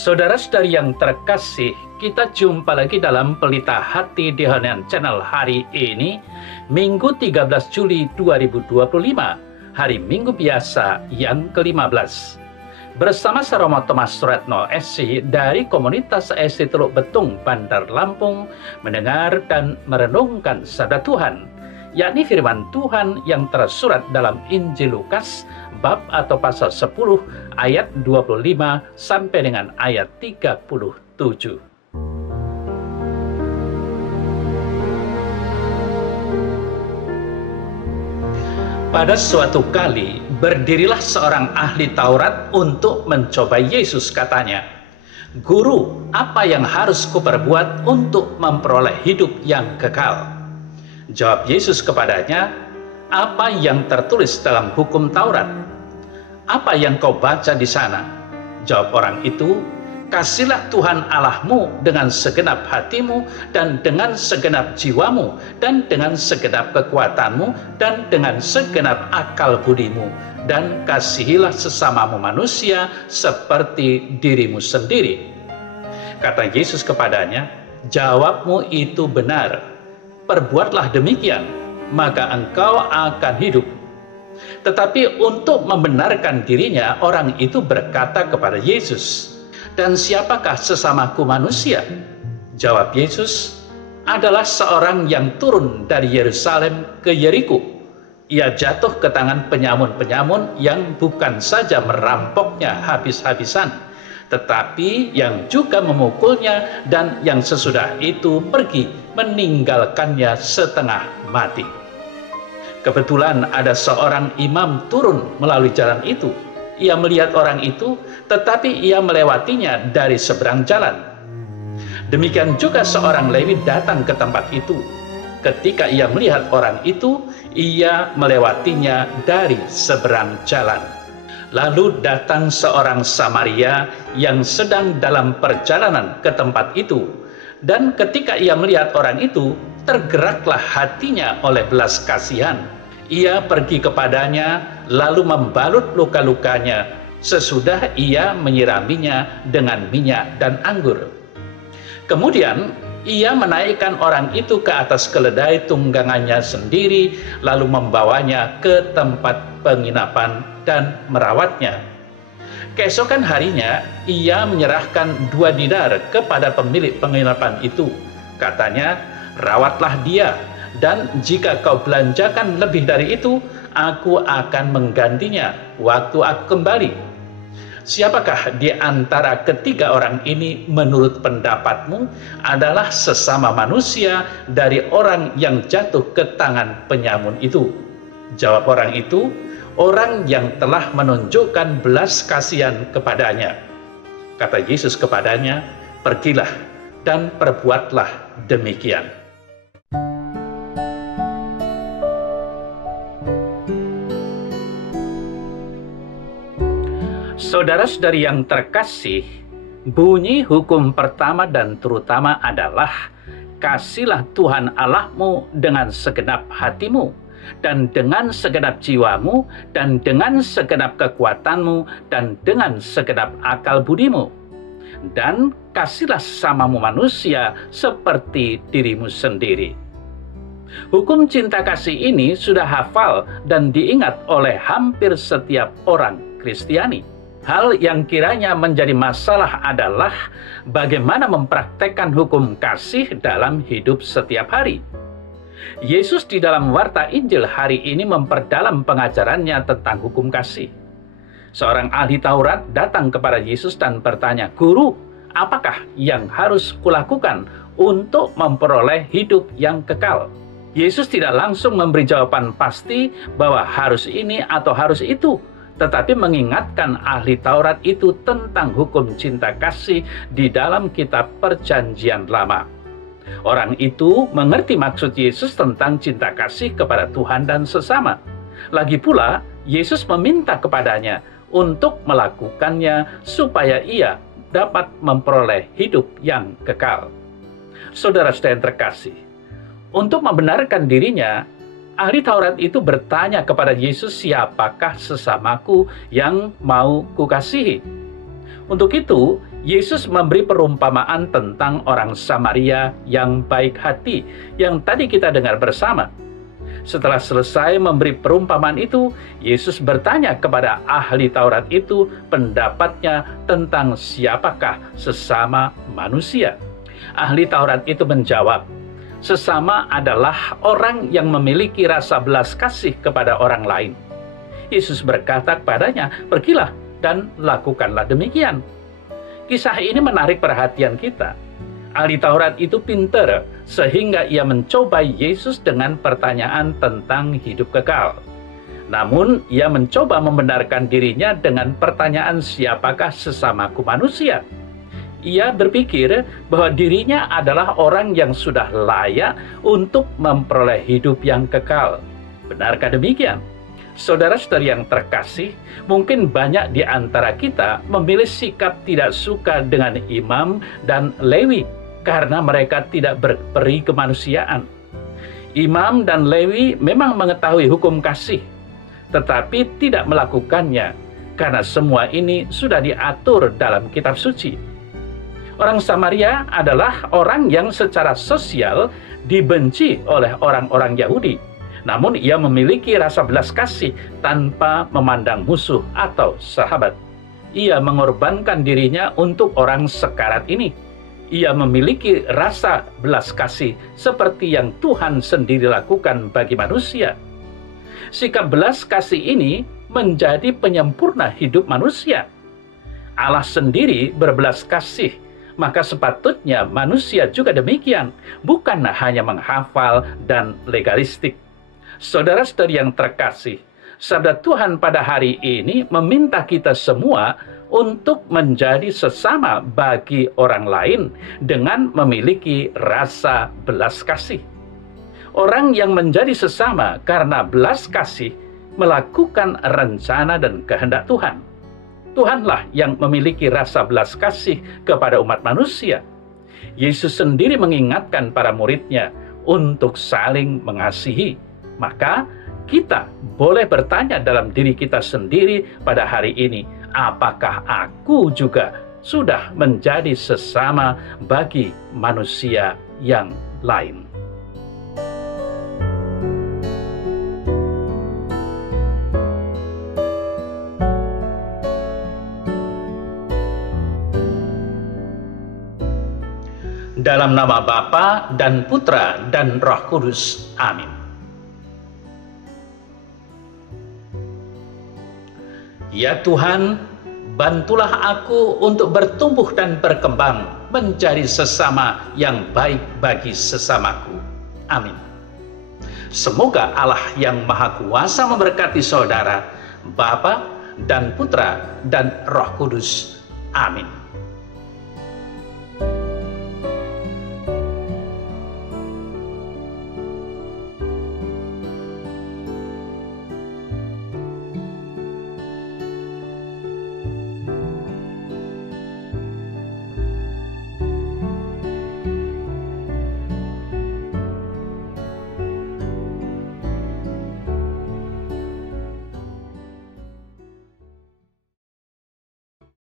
Saudara-saudari yang terkasih, kita jumpa lagi dalam Pelita Hati di Honian Channel hari ini, Minggu 13 Juli 2025, hari Minggu biasa yang ke-15. Bersama saya Romo Thomas Suretno SC dari komunitas SC Teluk Betung, Bandar Lampung, mendengar dan merenungkan sabda Tuhan, yakni firman Tuhan yang tersurat dalam Injil Lukas bab atau pasal 10 ayat 25 sampai dengan ayat 37. Pada suatu kali, berdirilah seorang ahli Taurat untuk mencoba Yesus, katanya, "Guru, apa yang harus kuperbuat untuk memperoleh hidup yang kekal?" Jawab Yesus kepadanya, "Apa yang tertulis dalam hukum Taurat? Apa yang kau baca di sana?" Jawab orang itu, "Kasihlah Tuhan Allahmu dengan segenap hatimu dan dengan segenap jiwamu dan dengan segenap kekuatanmu dan dengan segenap akal budimu, dan kasihilah sesamamu manusia seperti dirimu sendiri." Kata Yesus kepadanya, "Jawabmu itu benar. Perbuatlah demikian, maka engkau akan hidup." Tetapi untuk membenarkan dirinya, orang itu berkata kepada Yesus, "Dan siapakah sesamaku manusia?" Jawab Yesus, "Adalah seorang yang turun dari Yerusalem ke Yeriko. Ia jatuh ke tangan penyamun-penyamun yang bukan saja merampoknya habis-habisan, tetapi yang juga memukulnya, dan yang sesudah itu pergi meninggalkannya setengah mati. Kebetulan ada seorang imam turun melalui jalan itu. Ia melihat orang itu, tetapi ia melewatinya dari seberang jalan. Demikian juga seorang Lewi datang ke tempat itu. Ketika ia melihat orang itu, ia melewatinya dari seberang jalan. Lalu datang seorang Samaria yang sedang dalam perjalanan ke tempat itu, dan ketika ia melihat orang itu, tergeraklah hatinya oleh belas kasihan. Ia pergi kepadanya, lalu membalut luka-lukanya, sesudah ia menyiraminya dengan minyak dan anggur. Kemudian ia menaikkan orang itu ke atas keledai tunggangannya sendiri, lalu membawanya ke tempat penginapan dan merawatnya. Keesokan harinya, ia menyerahkan 2 dinar kepada pemilik penginapan itu. Katanya, "Rawatlah dia, dan jika kau belanjakan lebih dari itu, aku akan menggantinya waktu aku kembali." Siapakah di antara ketiga orang ini menurut pendapatmu adalah sesama manusia dari orang yang jatuh ke tangan penyamun itu? Jawab orang itu, "Orang yang telah menunjukkan belas kasihan kepadanya." Kata Yesus kepadanya, "Pergilah dan perbuatlah demikian." Saudara-saudari yang terkasih, bunyi hukum pertama dan terutama adalah, "Kasihlah Tuhan Allahmu dengan segenap hatimu, dan dengan segenap jiwamu, dan dengan segenap kekuatanmu, dan dengan segenap akal budimu. Dan kasihlah sesamamu manusia seperti dirimu sendiri." Hukum cinta kasih ini sudah hafal dan diingat oleh hampir setiap orang Kristiani. Hal yang kiranya menjadi masalah adalah bagaimana mempraktekkan hukum kasih dalam hidup setiap hari. Yesus di dalam warta Injil hari ini memperdalam pengajarannya tentang hukum kasih. Seorang ahli Taurat datang kepada Yesus dan bertanya, "Guru, apakah yang harus kulakukan untuk memperoleh hidup yang kekal?" Yesus tidak langsung memberi jawaban pasti bahwa harus ini atau harus itu, tetapi mengingatkan ahli Taurat itu tentang hukum cinta kasih di dalam kitab Perjanjian Lama. Orang itu mengerti maksud Yesus tentang cinta kasih kepada Tuhan dan sesama. Lagi pula, Yesus meminta kepadanya untuk melakukannya supaya ia dapat memperoleh hidup yang kekal. Saudara-saudara yang terkasih, untuk membenarkan dirinya, ahli Taurat itu bertanya kepada Yesus, "Siapakah sesamaku yang mau kukasihi?" Untuk itu, Yesus memberi perumpamaan tentang orang Samaria yang baik hati yang tadi kita dengar bersama. Setelah selesai memberi perumpamaan itu, Yesus bertanya kepada ahli Taurat itu pendapatnya tentang siapakah sesama manusia. Ahli Taurat itu menjawab, "Sesama adalah orang yang memiliki rasa belas kasih kepada orang lain." Yesus berkata kepadanya, "Pergilah dan lakukanlah demikian." Kisah ini menarik perhatian kita. Ahli Taurat itu pintar sehingga ia mencoba Yesus dengan pertanyaan tentang hidup kekal. Namun ia mencoba membenarkan dirinya dengan pertanyaan siapakah sesamaku manusia. Ia berpikir bahwa dirinya adalah orang yang sudah layak untuk memperoleh hidup yang kekal. Benarkah demikian? Saudara-saudari yang terkasih, mungkin banyak di antara kita memilih sikap tidak suka dengan Imam dan Lewi karena mereka tidak berperi kemanusiaan. Imam dan Lewi memang mengetahui hukum kasih, tetapi tidak melakukannya karena semua ini sudah diatur dalam kitab suci. Orang Samaria adalah orang yang secara sosial dibenci oleh orang-orang Yahudi. Namun ia memiliki rasa belas kasih tanpa memandang musuh atau sahabat. Ia mengorbankan dirinya untuk orang sekarat ini. Ia memiliki rasa belas kasih seperti yang Tuhan sendiri lakukan bagi manusia. Sikap belas kasih ini menjadi penyempurna hidup manusia. Allah sendiri berbelas kasih, maka sepatutnya manusia juga demikian, bukan hanya menghafal dan legalistik. Saudara-saudari yang terkasih, sabda Tuhan pada hari ini meminta kita semua untuk menjadi sesama bagi orang lain dengan memiliki rasa belas kasih. Orang yang menjadi sesama karena belas kasih melakukan rencana dan kehendak Tuhan. Tuhanlah yang memiliki rasa belas kasih kepada umat manusia. Yesus sendiri mengingatkan para muridnya untuk saling mengasihi. Maka kita boleh bertanya dalam diri kita sendiri pada hari ini, apakah aku juga sudah menjadi sesama bagi manusia yang lain? Dalam nama Bapa dan Putra dan Roh Kudus. Amin. Ya Tuhan, bantulah aku untuk bertumbuh dan berkembang menjadi sesama yang baik bagi sesamaku. Amin. Semoga Allah yang Maha Kuasa memberkati saudara, Bapa dan Putra dan Roh Kudus. Amin.